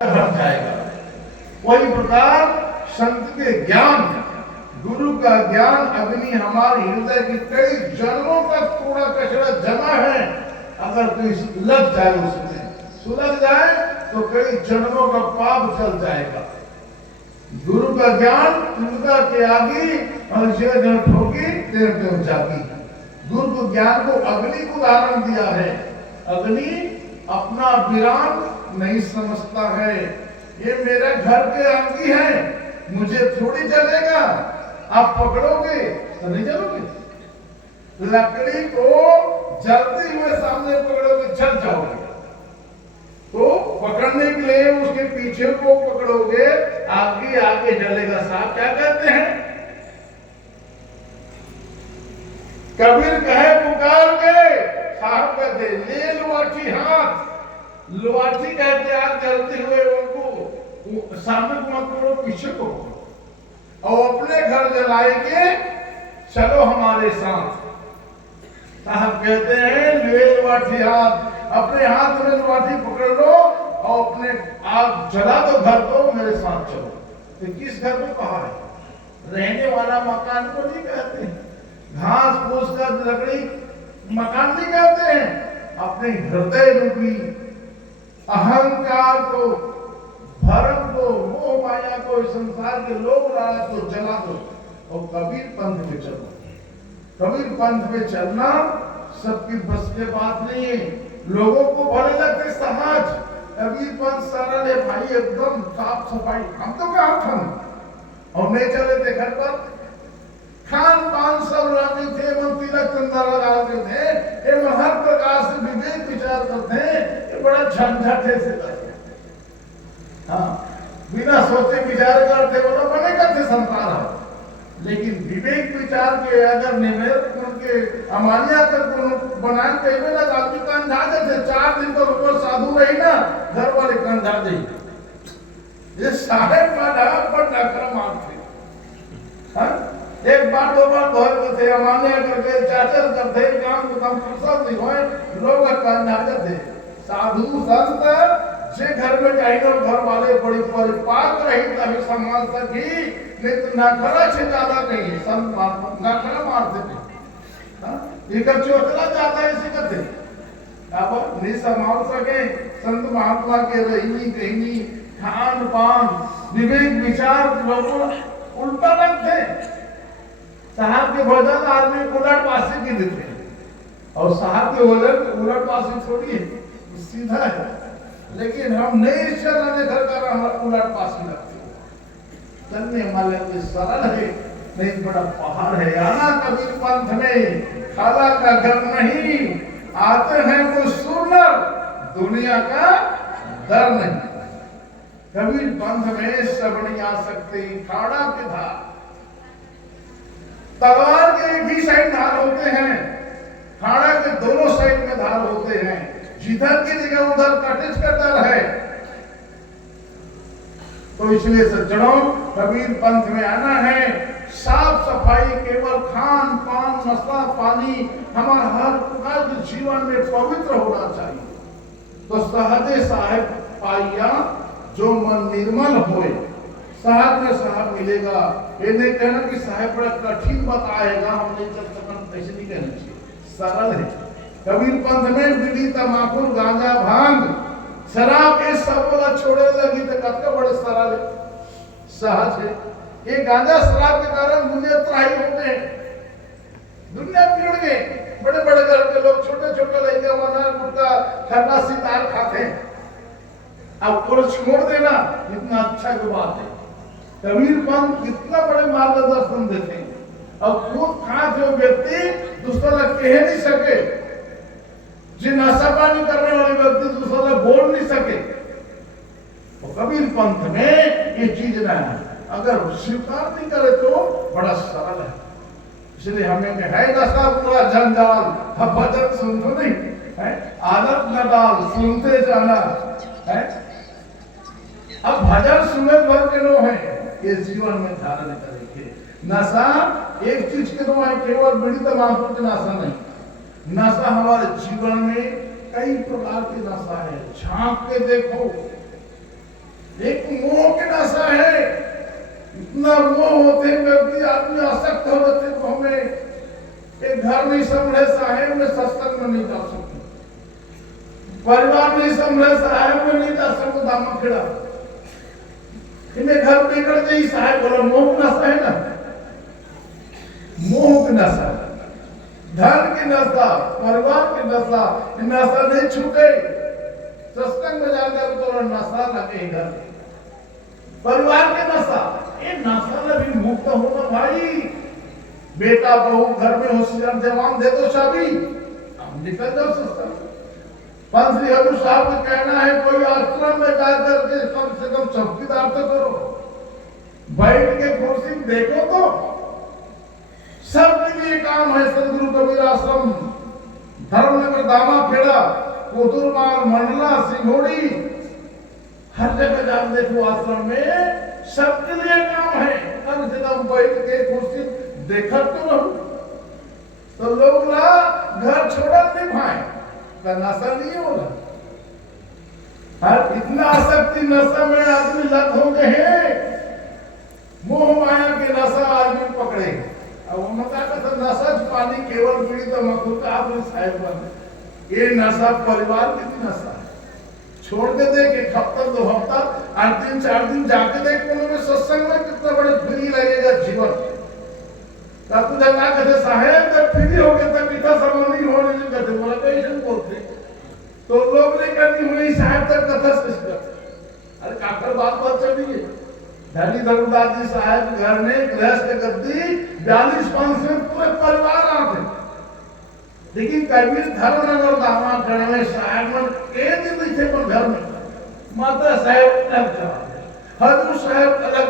भर जाएगा। वही प्रकार संत के ज्ञान, गुरु का ज्ञान अग्नि हमारे हृदय की कई जन्मों का कूड़ा कचरा जमा है, अगर कोई लग जाए उसमें, सुलग जाए तो कई जन्मों का पाप चल जाएगा। गुरु का ज्ञान तुमका के आगे और जन ठोकी तेरे पे जागी। गुरु को ज्ञान को अग्नि को उदाहरण दिया है। अग्नि अपना विराम नहीं समझता है, ये मेरे घर के अंगी है, मुझे थोड़ी जलेगा, आप पकड़ोगे तो नहीं जलोगे। लकड़ी को जलते हुए सामने पकड़ोगे जल जाओगे, तो पकड़ने के लिए उसके पीछे को पकड़ोगे, आगे आगे जलेगा। साहब क्या कहते हैं, कबीर कहे पुकार के, साहब कहते ले लुआठी हाथ। लुआठी कहते आग जलते हुए उनको सामने को मत पकड़ो, पीछे को और अपने घर जलाएंगे, चलो हमारे साथ। साहब कहते हैं ले लुआठी हाथ, अपने हाथ में लुआठी पकड़ लो और अपने आग जला दो घर को, मेरे साथ चलो। तो किस घर को कहा है, रहने वाला मकान को नहीं कहते, घास फूस का लकड़ी मकान नहीं कहते हैं, अपने हृदय रूपी अहंकार को, भरम को, मोह माया को, संसार के लोग लाला को जला दो और कबीर पंथ में चलो। कबीर पंथ में चलना सबकी बस की बात नहीं है। लोगों को भले लगते समाज, कबीर पंथ सारा ले भाई एकदम साफ सफाई, हम तो कहाँ थे और नहीं चले थे घर पर, खान पान सब रानी थे, एवं तिलक चंदा लगाते थे, एवं हर प्रकार से विवेक विचार करते हैं, ये बड़ा झंझट है। हाँ, बिना सोचे विचार करते वो तो बने करते संसार है, लेकिन विवेक विचार के अगर निवेद उनके अमानिया कर बनाए कहीं ना आदमी कंधा देते, 4 दिन तो ऊपर साधु रही ना, घर वाले कंधा दे, ये साहेब का पर नखरा मारते। एक बार 2 बार घर थे अमान्य करके चाचर करते, काम को काम फुर्सत नहीं होए, लोग कंधा देते। साधु संत जे घर में जाए ना, घर वाले बड़ी परिपाक रही तभी संभाल सकी, नहीं तो नखरा से ज्यादा नहीं, संत नखरा मारते थे, इधर चोचला ज्यादा ऐसे करते, अब नहीं संभाल सके। संत महात्मा के रहनी कहनी, खान पान, विवेक विचार उल्टा रखते। साहब के भोजन आदमी उलट पासी की देते हैं, और साहब के भोजन उलट पासी थोड़ी है, सीधा है, लेकिन हम नहीं चलने घर का हमारा उलट पासी लगती है। चलने वाले सरल है, नहीं बड़ा पहाड़ है। आना कबीर पंथ में खाला का घर नहीं, आते हैं वो सुरनर, दुनिया का डर नहीं। कबीर पंथ में सब नहीं आ सकते, खाड़ा के धार, तलवार के एक ही साइड धार होते हैं, खाड़ा के दोनों साइड में धार होते हैं, जिधर की जगह उधर कटिज का डर है। तो इसलिए सज्जनों, कबीर पंथ में आना है, साफ सफाई, केवल खान पान नाश्ता पानी, हमारा हर प्रकार के जीवन में पवित्र होना चाहिए। तो सहजे साहेब पाइया जो मन निर्मल होए, साहब में साहब मिलेगा। ये नहीं कहना कि साहब बड़ा कठिन बताएगा, हम नहीं चल सकते, ऐसे नहीं कहना चाहिए, सरल है। कबीर पंथ में बीड़ी तमाकू गांजा भांग शराब ये सब वाला छोड़े लगी तो कतका बड़े सरल है, सहज है। ये गांजा शराब के कारण दुनिया त्राही होते हैं, दुनिया बिगड़ गए। बड़े बड़े घर के लोग छोटे छोटे लड़के वना गुटका खरना सितार खाते हैं, अब को छोड़ देना इतना अच्छा की बात है। कबीर पंथ कितना बड़े मार्गदर्शन देते हैं, अब खुद खा जो व्यक्ति दूसरा कह नहीं सके, जो नशा पानी करने वाले व्यक्ति दूसरा बोल नहीं सके, तो कबीर पंथ में ये चीज ना है। अगर स्वीकार नहीं करे तो बड़ा सरल है। इसलिए हमें है नशा पूरा जंजाल, हम भजन सुनते नहीं है, आदत न डाल सुनते जाना है। अब भजन सुने भर के लोग हैं, ये जीवन में धारण करेंगे। नशा एक चीज के दो है, केवल बीड़ी तम्बाकू की नशा नहीं, नशा हमारे जीवन में कई प्रकार की नशा है। झांक के देखो, इतना मोह होते व्यक्ति आदमी आसक्त हो जाते तो हमें एक घर नहीं संभले साहेब में सत्संग में नहीं जा सकते, परिवार नहीं संभले साहेब में नहीं जा सकते, दामा खेड़ा इन्हें घर बिगड़ गई साहेब बोला मोह की नशा है ना, मोह की नशा, धन की नशा, परिवार की नशा, नशा नहीं छूटे, सत्संग में जाकर तो नशा लगे घर, परिवार के नशा, ये नशा में भी मुक्त होना भाई, बेटा बहू घर में होशियार जवान दे दो शादी, हम निकल जाओ सत्संग। पंथ श्री हजूर साहब का कहना है कोई आश्रम में जाकर के कम से कम चौकीदार तो करो, बैठ के कुर्सी देखो तो, सबके लिए काम है। सदगुरु कबीर आश्रम, धर्मनगर, दामाखेड़ा, कोतुरमाल, मंडला, सिंघोड़ी, हर जगह जाकर देखो आश्रम में सबके लिए काम है, कम से कम बैठ के कुर्सी देखा तो रहो, तो लोग ना घर छोड़ा नहीं भाई, नशा नहीं होगा। हर इतना आसक्ति नशा में आदमी लत हो गए हैं, मोह माया के नशा आदमी पकड़े। अब उनका कहता नशा पानी केवल पीड़ित मखलूक आदमी साहिब बने, ये नशा परिवार की नशा है। छोड़ के देख एक हफ्ता 2 हफ्ता 8 दिन 4 दिन जाके देख उन्होंने सत्संग में कितना बड़े फ्री लगेगा जीवन। तब तुझे क्या कहते साहेब जब फ्री हो गए तब इतना संबंध नहीं होने नहीं कहते, बोला कैसे बोलते तो लोग नहीं करनी हुई साहेब तक कथा शेष करते। अरे काकर बात चली है, धनी धर्मदास जी साहेब घर में गृहस्थ गद्दी 42 पंथ में पूरे परिवार आते, लेकिन कबीर धर्मनगर दामाखेड़ा में साहेब मन के दिन थे पर घर में माता साहेब हजूर साहेब